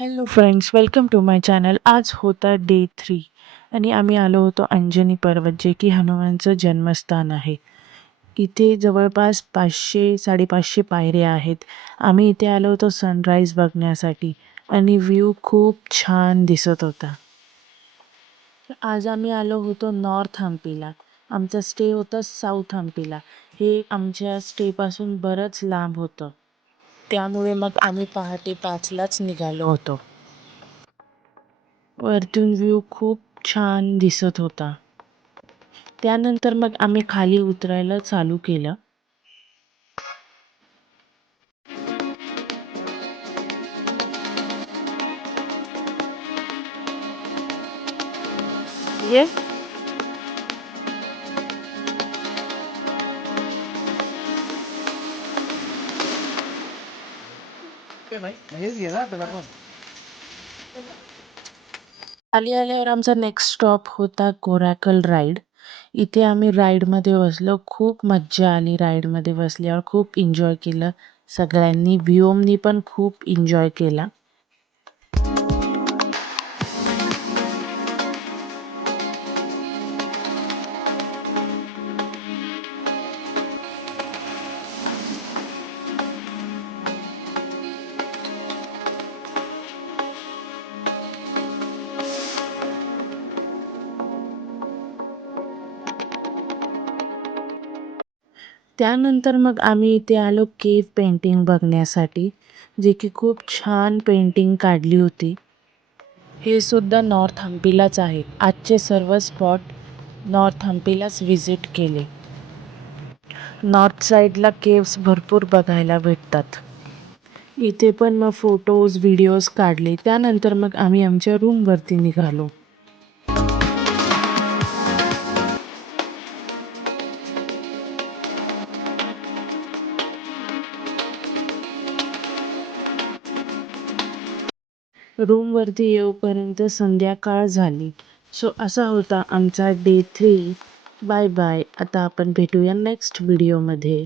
Hello friends, welcome to my channel. आज होता day 3 आणि आम्ही आलो होतो अंजनी पर्वत, जे की हनुमानचं जन्मस्थान आहे. इथे जवळपास 500-550 पायऱ्या आहेत. आम्ही इथे आलो होतो सनराईज बघण्यासाठी आणि व्ह्यू खूप छान दिसत होता. आज आम्ही आलो होतो नॉर्थ हम्पीला. आमचा स्टे होता साऊथ हम्पीला. हे आमच्या स्टेपासून बरंच लांब होतं. त्यामुळे मग आम्ही पहाटे 5लाच निघालो होतो. वरतून व्ह्यू खूप छान दिसत होता. त्यानंतर मग आम्ही खाली उतरायला चालू केलं. ये खाली आल्यावर आमचा नेक्स्ट स्टॉप होता कोरॅकल राईड. इथे आम्ही राईडमध्ये बसलो. खूप मज्जा आली. राईडमध्ये बसल्यावर खूप एन्जॉय केलं सगळ्यांनी. व्योमनी पण खूप एन्जॉय केला. त्यानंतर मग आम्ही इथे आलो केव्ह पेंटिंग बघण्यासाठी, जे की खूप छान पेंटिंग काढली होती. हे सुद्धा नॉर्थ हम्पीलाच आहे. आजचे सर्व स्पॉट नॉर्थ हम्पीलाच व्हिजिट केले. नॉर्थ साईडला केव्स भरपूर बघायला भेटतात. इथे पण मग फोटोज व्हिडिओज काढले. त्यानंतर मग आम्ही आमच्या रूमवरती निघालो. रूमवरती येऊपर्यंत संध्याकाळ झाली. सो असा होता आमचा डे 3. Bye bye. आता आपण भेटूया नेक्स्ट व्हिडिओमध्ये.